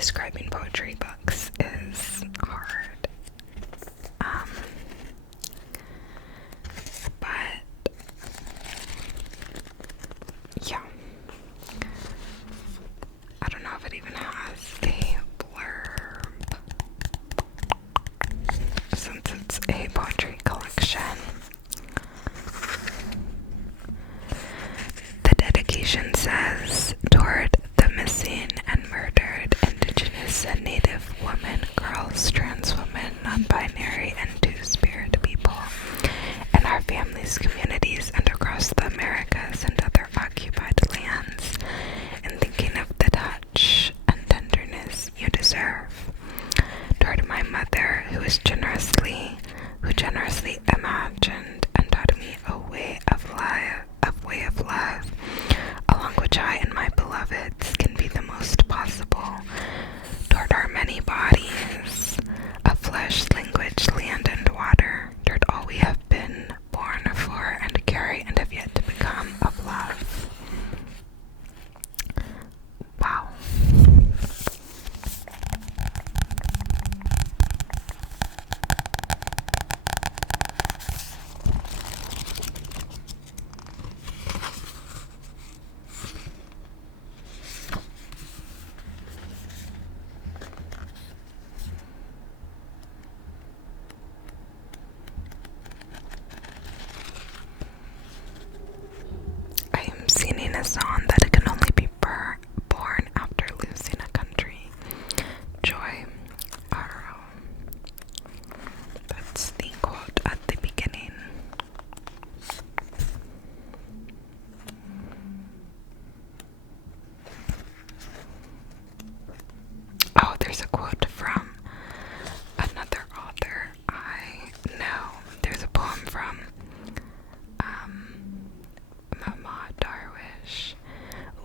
describing poetry books is hard. But yeah, I don't know if it even has a blurb since it's a poetry collection. The dedication says, toward the missing and murdered Indigenous and Native women, girls, trans women, non-binary, and two-spirit people in our families, communities, and across the Americas and other occupied lands, in thinking of the touch and tenderness you deserve. Toward my mother, who generously imagined and taught me a way of love, along which I and my beloveds can be the most possible. Toward our many bodies of flesh, language, land, and water, toward all we have been born for and carry and have yet to become of love. Wow. I am singing a song that can only be born after losing a country. Joy, Aro. That's the quote at the beginning. Oh, there's a quote from another author I know. There's a poem from Mama Darwish.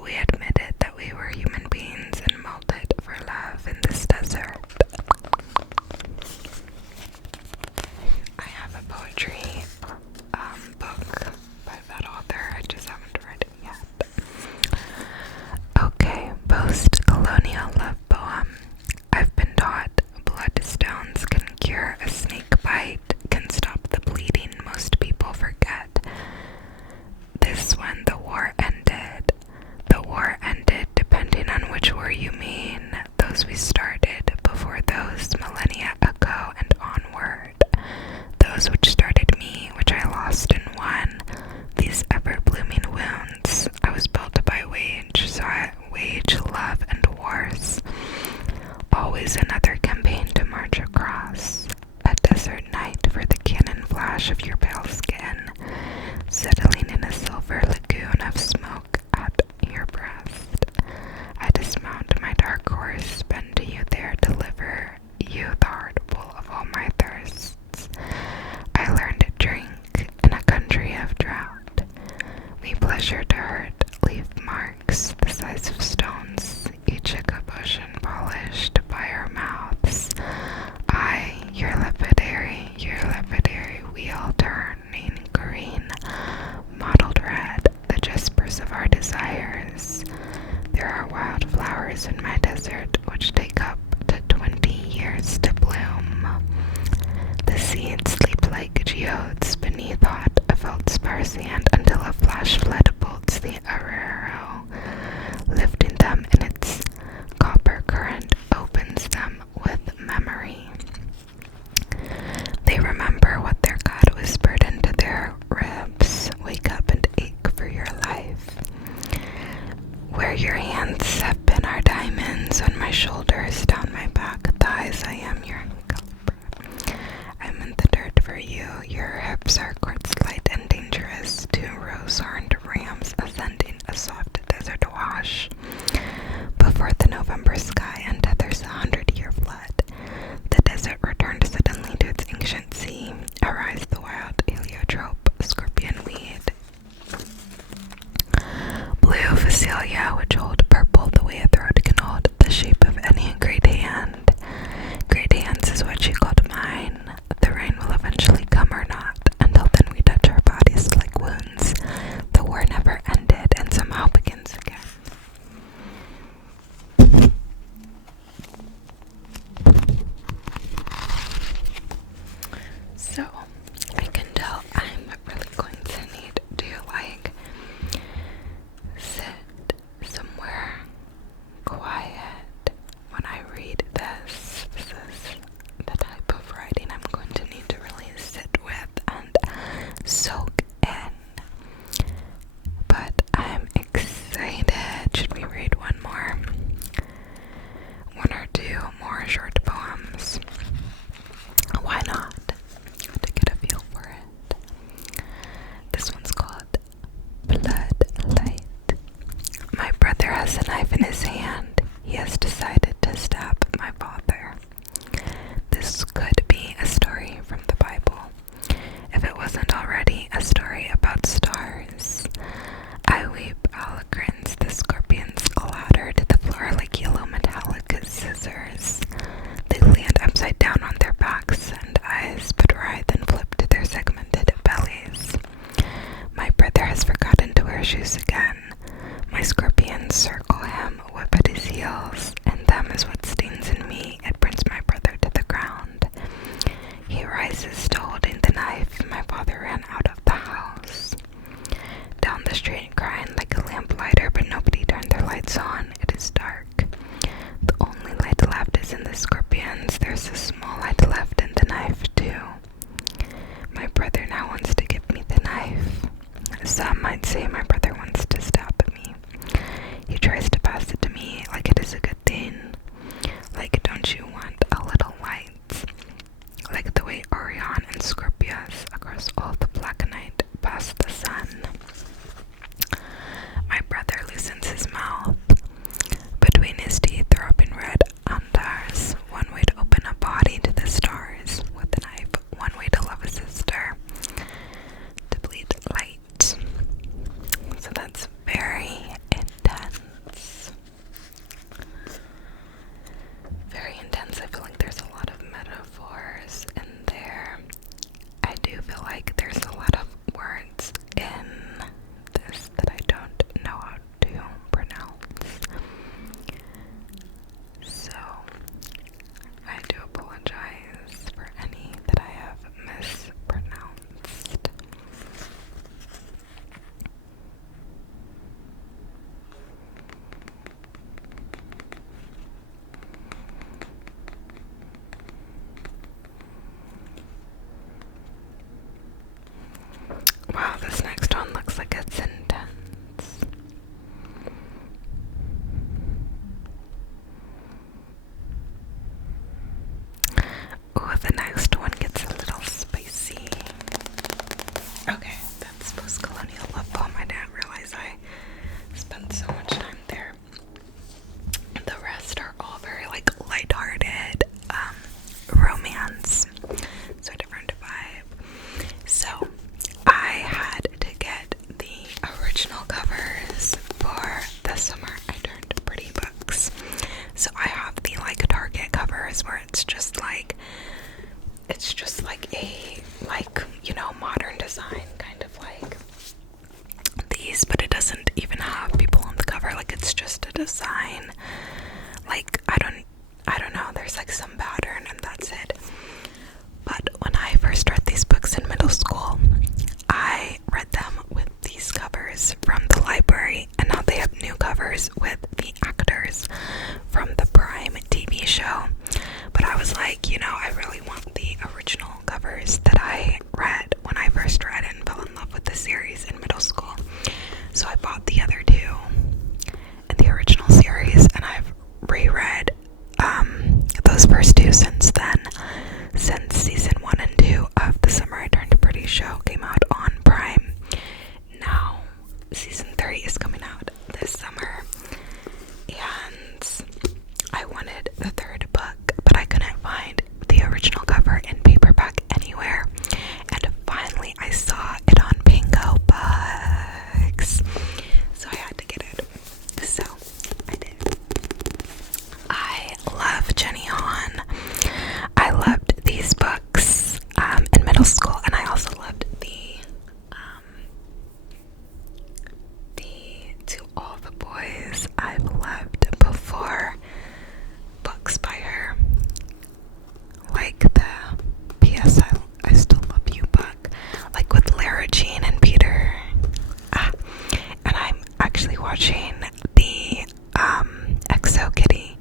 We admitted that we were human beings and molded for love in this desert. I have a poetry book by that author. I just haven't read it yet. Okay, post-colonial love poem. I've been taught bloodstones can cure a snake bite, can stop the bleeding most people forget. This when the war ended. The war ended depending on which war you mean. Those we started before those millennia ago and onward. Those which started me, which I lost and won. These ever-blooming wounds I was built by wage, so I wage love and wars. Always another campaign to march across. A desert night for the cannon flash of your pale skin, settling in a silver lagoon of smoke at your breast. I dismount my dark horse, bend to you there, deliver you the heart full of all my thirsts. I learned to drink in a country of drought. We pleasure to hurt, leave marks the size of stones, each a cup ocean polished by our mouths. I, your lapidary wheel turning green, mottled red, the jaspers of our desires. There are wildflowers in my desert which take up to 20 years to bloom. The seeds sleep like geodes beneath hot feldspar sand until a flash flood bolts the arrow, lifting them in its copper current, opens them with memory. They remember what their God whispered into their ribs. Wake up and ache for your life. Where your hands have been are diamonds, on my shoulders, down my back, thighs, I am your culprit. I'm in the dirt for you. Your hips are quartz light and dangerous. Two rose-horned rams ascending a soft desert wash. Before the November sky untethers a 100-year flood, the desert returned suddenly to its ancient sea. Arise the wild heliotrope, scorpion weed. Blue Phacelia, which hold purple the way a throat can hold the shape of any great hand. Great hands is what she called mine. The rain will eventually come or not. Until then we touch our bodies like wounds. The war never ended and somehow begins again. dwells, and them is what stains in me. It brings my brother to the ground. He rises, still holding the knife. My father ran out of the house. Down the street, crying like a lamplighter, but nobody turned their lights on. It is dark. The only light left is in the scorpions. There's a small light left in the knife, too. My brother now wants to give me the knife. Some might say my brother wants to stab me. He tries to pass it to me like it is a good thing. Like, don't you want a little light? Like the way Orion and Scorpius across all the black night past the sun. My brother loosens his mouth. Between his teeth are open red antlers. One way to open a body to the stars with a knife. One way to love a sister. To bleed light. So that's very intense. Very intense. I feel like there's a lot of metaphors in there. I do feel like there's a lot of words in this that I don't know how to pronounce. So I do apologize for any that I have mispronounced. Wow, this next one looks like it's intense. Ooh, the next one gets a little spicy. Okay, that's post-colonial love poem. I didn't realize I spent so much time there. The rest are all very like lighthearted, romance. So different vibe. So I had to get the original covers for the Summer I Turned Pretty books. So I have the like Target covers where it's just like a modern design, kind of like these, but it doesn't even have people on the cover. Like, it's just a design. Like, I don't know, there's like some pattern and that's it. But when I first read these books in middle school, I read them with these covers from the library, and now they have new covers with the actors from the Prime TV show. But I was like, I really want the original covers that I read when I first read and fell in love with the series in middle school. So I bought the other two in the original series, and I've reread those first two since then, since season 1 and 2 of The Summer I Turned Pretty show came out on Prime. Now season 3 is coming out this summer, and I wanted the third book, but I couldn't find the original cover in paperback anywhere, and finally I saw it on Bingo Books, so I had to get it. So I did. I love Jenny Han. I loved these books in middle school, and I also loved the To All the Boys I've Loved Before books by her, like the P.S. I Still Love You book, like with Lara Jean and Peter. And I'm actually watching the XO Kitty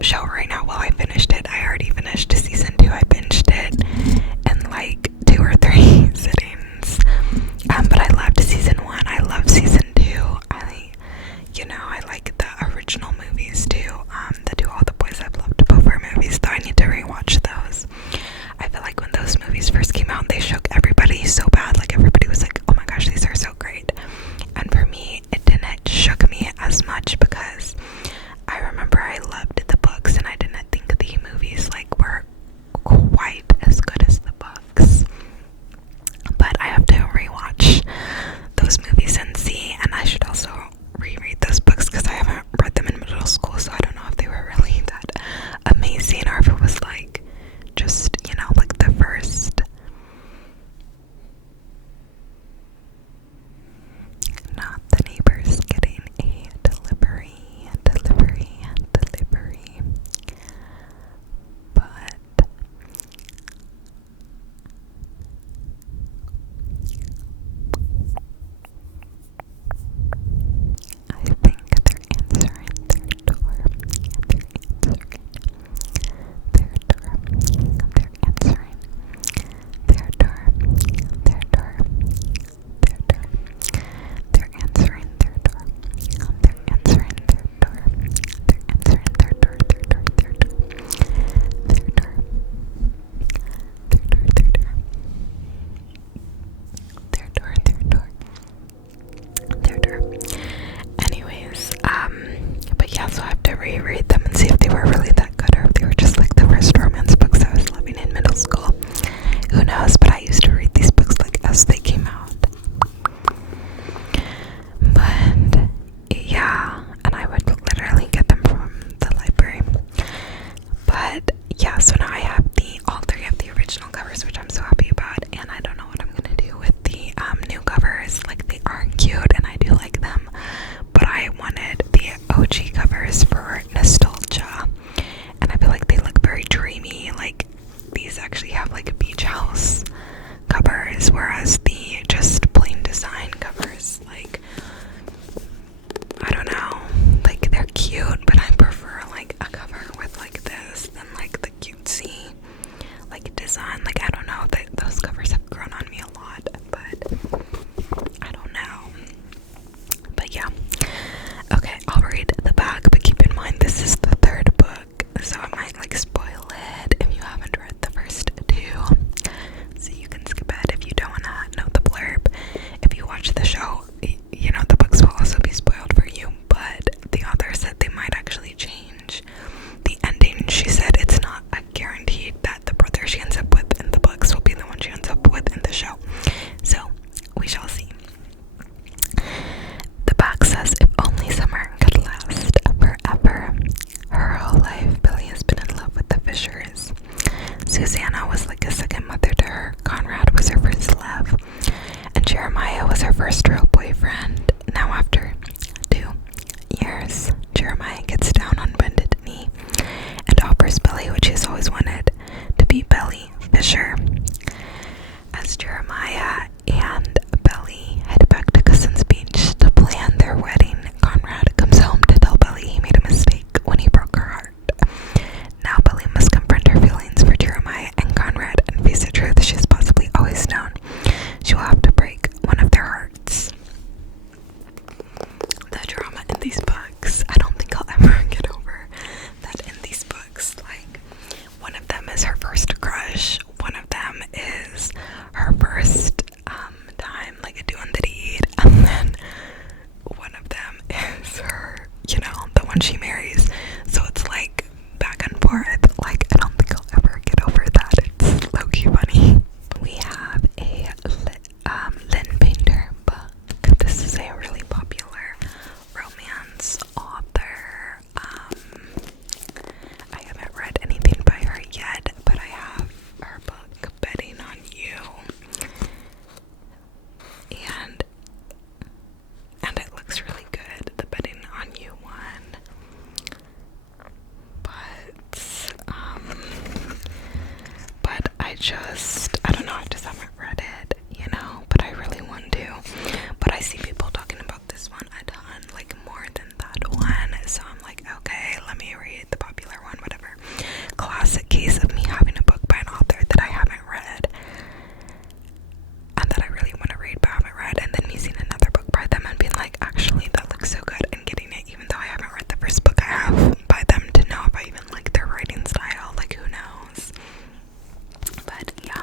show right now. Well, I finished it. I already finished season 2. I binged it in like 2 or 3 sittings. But I loved season 1. I love season 2. I like the original movies too. The To All the Boys I've Loved Before movies, though I need to rewatch those. I feel like when those movies first came out, they shook everybody so bad. Like, everybody was like, oh my gosh, these are so great. And for me, it didn't shook me as much because I remember I loved the books and I didn't think the movies like were reread them and see if they were really that good or if they were just like the first romance books I was loving in middle school. Who knows, but I used to read these books like as they came out. But yeah, and I would literally get them from the library. But yeah, so now I have all three of the original covers, which I'm so happy about, and I don't know what I'm gonna do with the new covers. Like, they are cute and I do like them, but I wanted the OG covers for nostalgia, and I feel like they look very dreamy. Like, these actually have like a beach house covers, whereas the just plain design covers, like, I don't know, like, they're cute, but I prefer like a cover with like this than like the cutesy like design. Like, I don't know, those covers have grown on me a lot, but I don't know. But yeah, okay, I'll read the back, but keep in mind this is the third book, so it might like spoil it if you haven't read the first two, so you can skip ahead if you don't want to know the blurb. If you watch the show, you know the books will also be spoiled for you, but the author said they might actually change the ending. She said it's not a guaranteed that the brother she ends up with in the books will be the one she ends up with in the show, so we shall see. The back says, if only summer could last forever. Her whole life, Billy has been in love with the Fishers. Susanna was like a second mother to her. Conrad was her first love, and Jeremiah was her first real boyfriend. Now, after 2 years, Jeremiah gets down on bended knee and offers Billy what she's always wanted, to be Billy Fisher. As Jeremiah and Billy head back to Cousins Beach to plan their wedding, Conrad comes home to tell Billy he made a mistake when he broke her heart. Now Billy must confront her feelings for Jeremiah and Conrad and face the truth she's possibly always known. She will have to break one of their hearts. The drama in these books, I don't think I'll ever get over that in these books. Like, one of them is her first crush, one of them is her first time like doing the deed, and then one of them is her, you know, the one she marries. So it's like back and forth. Like, I don't think I'll ever get over that. It's low-key funny. We have a Lynn Painter book. This is a really popular romance author. I haven't read anything by her yet, but I have her book, Betting on You. And it looks really good, the Betting on You one. But I don't know, I just haven't read it, you know, but I really want to. But I see people talking about this one a ton, like more than that one, so I'm like, okay, let me read the popular one, whatever. Classic case of me having a book by an author that I haven't read, and that I really want to read but haven't read, and then me seeing another book by them and being like, actually, that looks so good, and getting it even though I haven't read the first book I have by them, to know if I even like their writing style. Like, who knows? But yeah,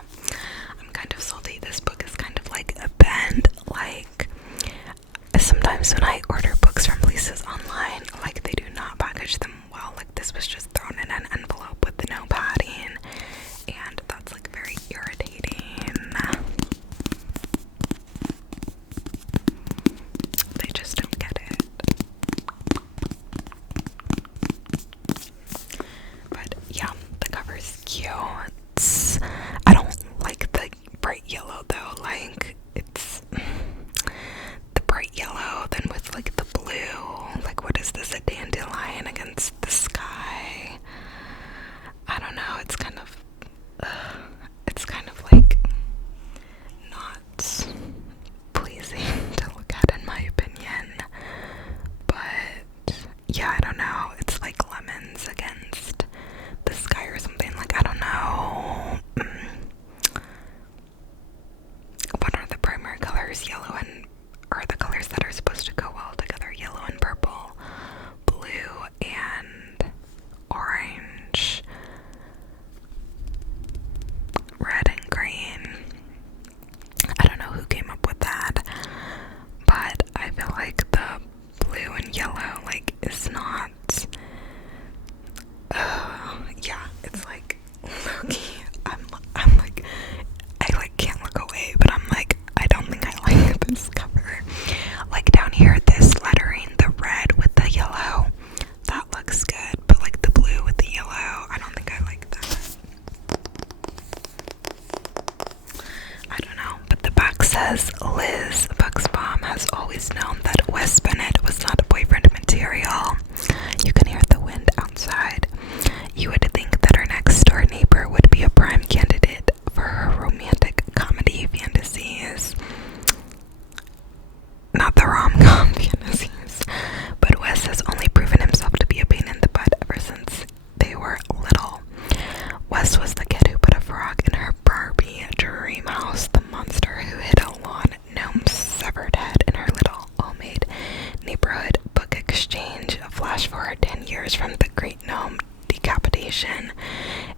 the Great Gnome Decapitation.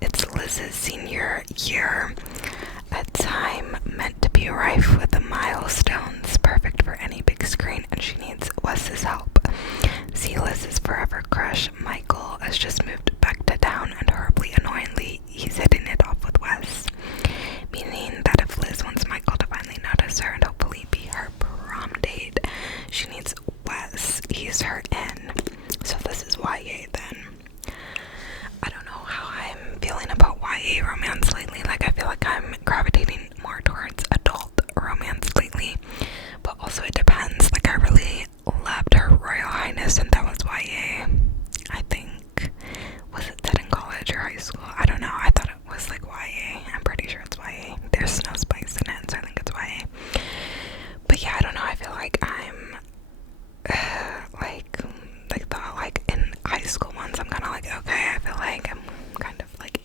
It's Liz's senior year, a time meant to be rife with the milestones, perfect for any big screen, and she needs Wes's help. See, Liz's forever crush, Michael, has just moved back to town, and horribly annoyingly, he's hitting it off with Wes. Meaning that if Liz wants Michael to finally notice her and hopefully be her prom date, she needs Wes. He's her in. So this is YA then. I don't know how I'm feeling about YA romance lately. Like, I feel like I'm gravitating more towards adult romance lately. But also it depends. Like, I really loved Her Royal Highness, and that was YA. I think. Was it set in college or high school? I don't know. I thought it was like YA. I'm pretty sure it's YA. There's no spice in it, so I think it's YA. But yeah, I don't know. I feel like I'm like in high school ones, I'm kind of like, okay, I feel like I'm kind of like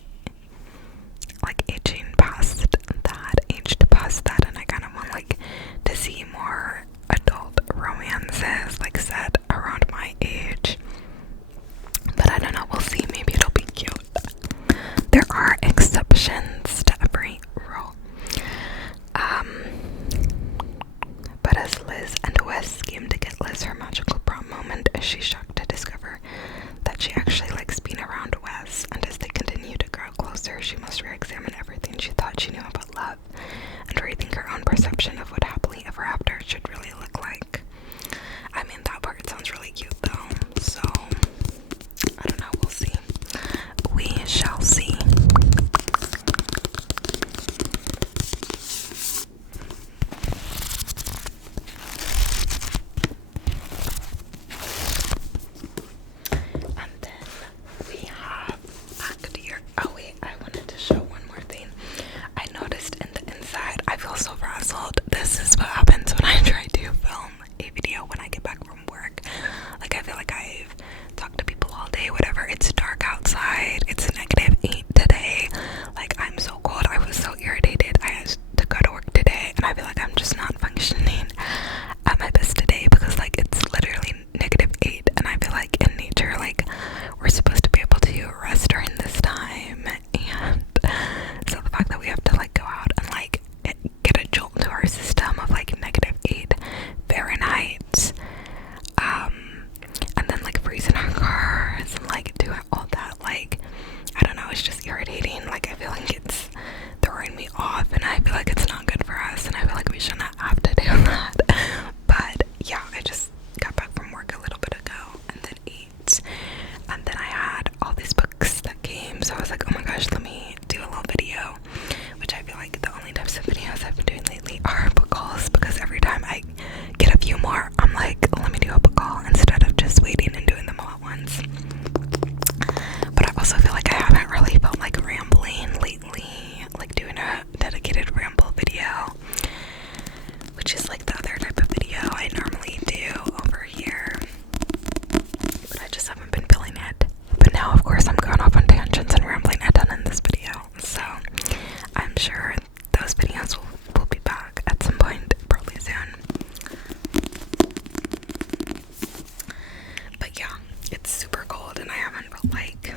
aged past that, and I kind of want like to see more adult romances like set around my age. But I don't know, we'll see. Maybe it'll be cute. There are exceptions to every rule. But as Liz and Wes scheme to get Liz her magical prom moment, she's shocked to discover that she actually likes being around Wes, and as they continue to grow closer, she must re-examine everything she thought she knew about love, and rethink her own perception of what happily ever after should really look like. I mean, that part sounds really cute though, so I don't know, we'll see. We shall see. And then we have Act Year. Oh wait, I wanted to show one more thing. I noticed in the inside, I feel so frazzled. This is what happens when I try to film a video when I get back from work. Like, I feel like I've talked to people all day, whatever. It's dark outside. It's -8 today. Like, I'm so cold. I was so irritated. I had to go to work today, and I feel like I'm just not functioning at my best today because, like, it's literally -8, and I feel like in nature, like, we're supposed to be able to rest during this time, and so the fact that we have to, like, go out and, like, get a jolt to our system of, like, -8 Fahrenheit, and then, like, freeze in our cars and, like, do all that, like, I don't know, it's just irritating. Like, I feel like it's throwing me off, and I feel like it's not good for us, and I feel like we shouldn't have to do that. But yeah, I just got back from work a little bit ago, and then ate, and then I had all these books that came, so I was like, oh my gosh, let me do a little video, which I feel like the only types of videos I've been doing lately are book hauls, because every time I get a few more, I'm like, let me do a book haul instead of just waiting and doing them all at once. But I also feel like I haven't really felt like rambling lately, like doing a dedicated ramble video, which is like the other type of video I normally do over here, but I just haven't been feeling it. But now, of course, I'm going off on tangents and rambling a ton in this video, so I'm sure those videos will be back at some point probably soon. But yeah, it's super cold, and I haven't felt like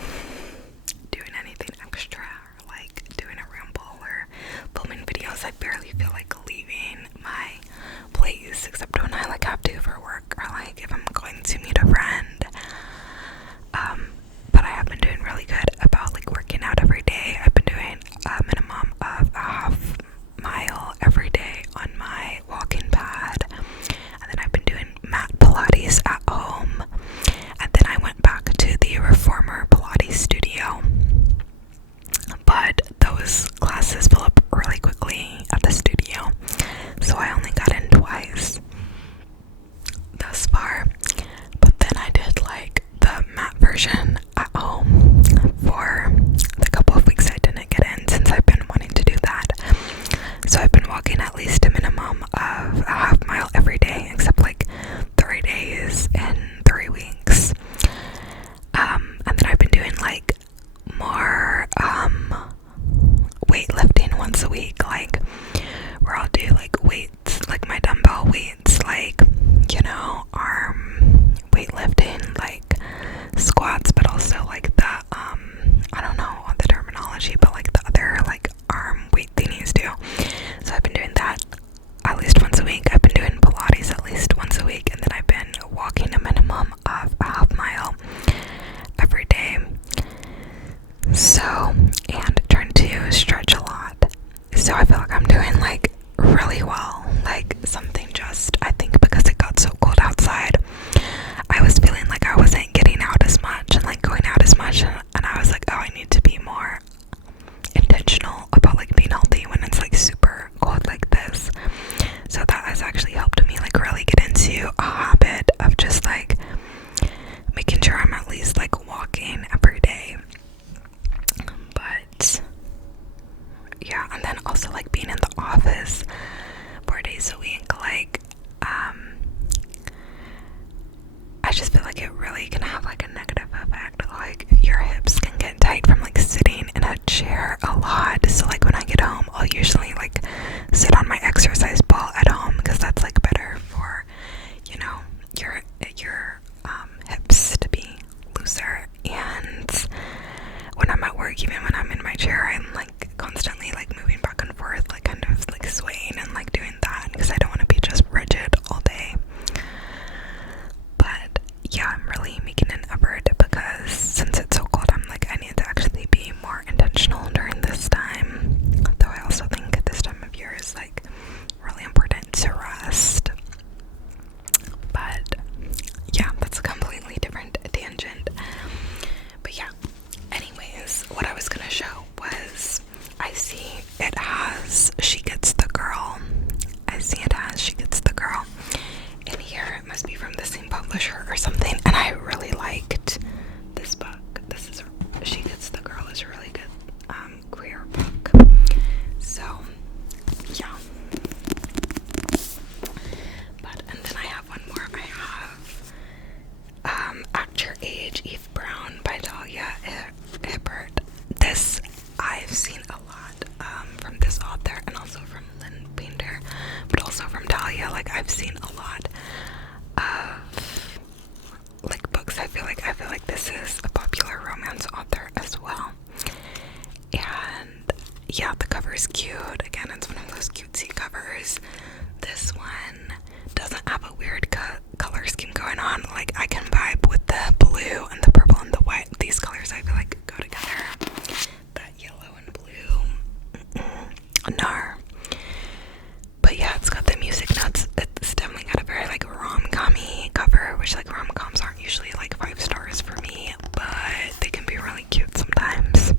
So, and trying to stretch a lot. So I feel like I'm doing like really well. Like something just, I think because it got so cold outside, I was feeling like I wasn't getting out as much and like going out as much, and I was like, oh, I need to be more intentional about like being healthy when it's like super cold like this. So that has actually helped me like really get into a habit of just like making sure I'm at least like walking every day. But yeah, and then also like being in the office 4 days a week, like I just feel like it really can have like a negative effect. Like your hips can get tight from like sitting in a chair a lot. So like when I get home, I'll usually like sit on my exercise ball at home because that's like better for, you know, your hips to be looser. And when I'm at work, even when I'm in my chair, I'm like constantly like moving back and forth, like kind of like swaying and like doing that because I don't want to be just rigid all day. But yeah, I'm really making an effort because since it's so cold, I'm like, I need to actually be more intentional during this time. Though I also think this time of year is like really important to rest. But yeah, that's a completely different tangent. But yeah, anyways, what I was gonna show was, I see it has She Gets the Girl. I see it has She Gets the Girl. In here, it must be from the same publisher or something, and I really liked this book. This is She Gets the Girl is a really good queer book. So yeah. But and then I have one more. I have At Your Age, Eve Brown by Talia Hibbert. This I've seen a lot from this author and also from Lynn Painter, but also from Talia. Like I've seen a lot of like books. I feel like this is a popular romance author as well. And yeah, the cover is cute. Again, it's one of those cutesy covers. This one doesn't have a weird color scheme going on. Like I can vibe with the blue and the purple and the white. These colors I feel like go together. That yellow and blue. Nar. But yeah, it's got the music notes. It's definitely got a very like rom-com-y cover, which like rom-coms aren't usually like 5 stars for me, but they can be really cute sometimes.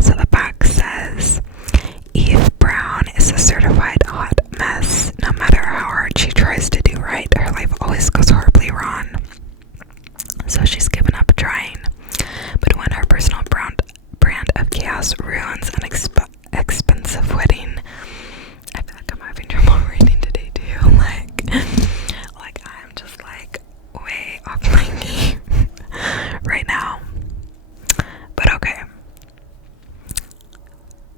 So the back says, Eve Brown is a certified hot mess. No matter how hard she tries to do right, her life always goes horribly wrong. So she's given up trying. But when her personal brand of chaos ruins an expensive wedding, I feel like I'm having trouble reading today too. Like I'm just like way off my game right now. But okay.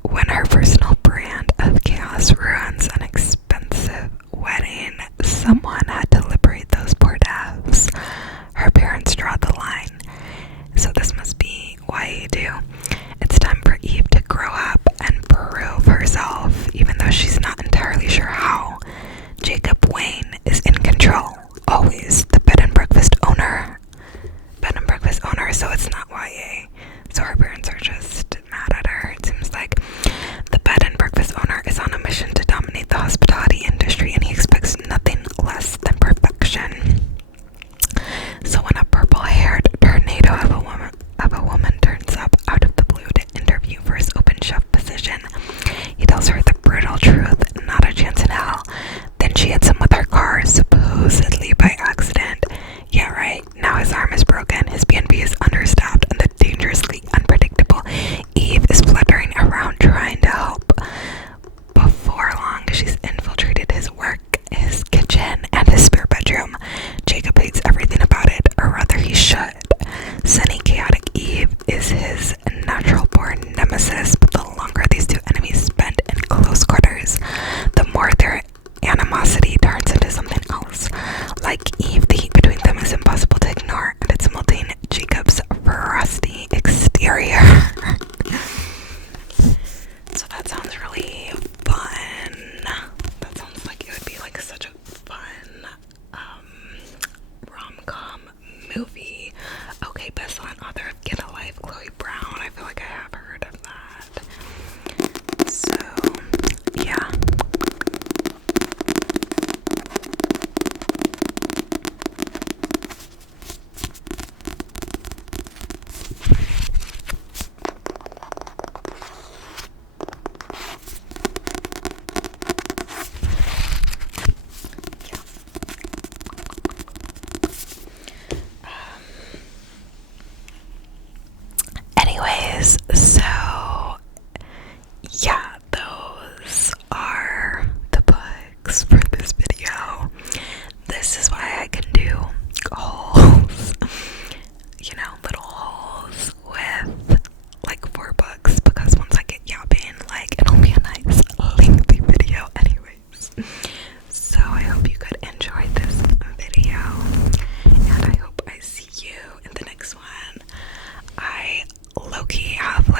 When her personal brand of chaos ruins an expensive wedding, someone had to liberate those poor devs. Her parents draw the line. So this must be YA2. It's time for Eve to grow up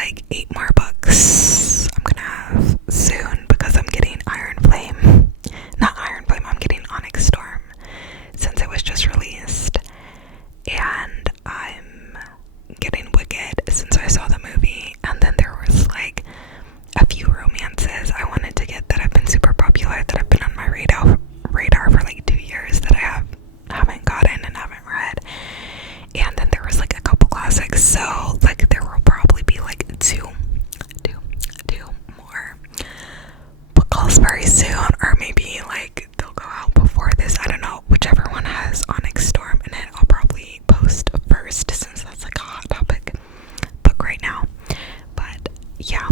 like 8 more books I'm gonna have soon because I'm getting Iron Flame. Not Iron Flame, I'm getting Onyx Storm since it was just released. And I'm getting Wicked since I saw the movie. And then there was like a few romances I wanted to get that have been super popular, that have been on my radar for like 2 years that I haven't gotten and haven't read. And then there was like a couple classics, so like there will probably be like two more book hauls very soon, or maybe like they'll go out before this. I don't know, whichever one has Onyx Storm in it, I'll probably post first since that's like a hot topic book right now. But yeah,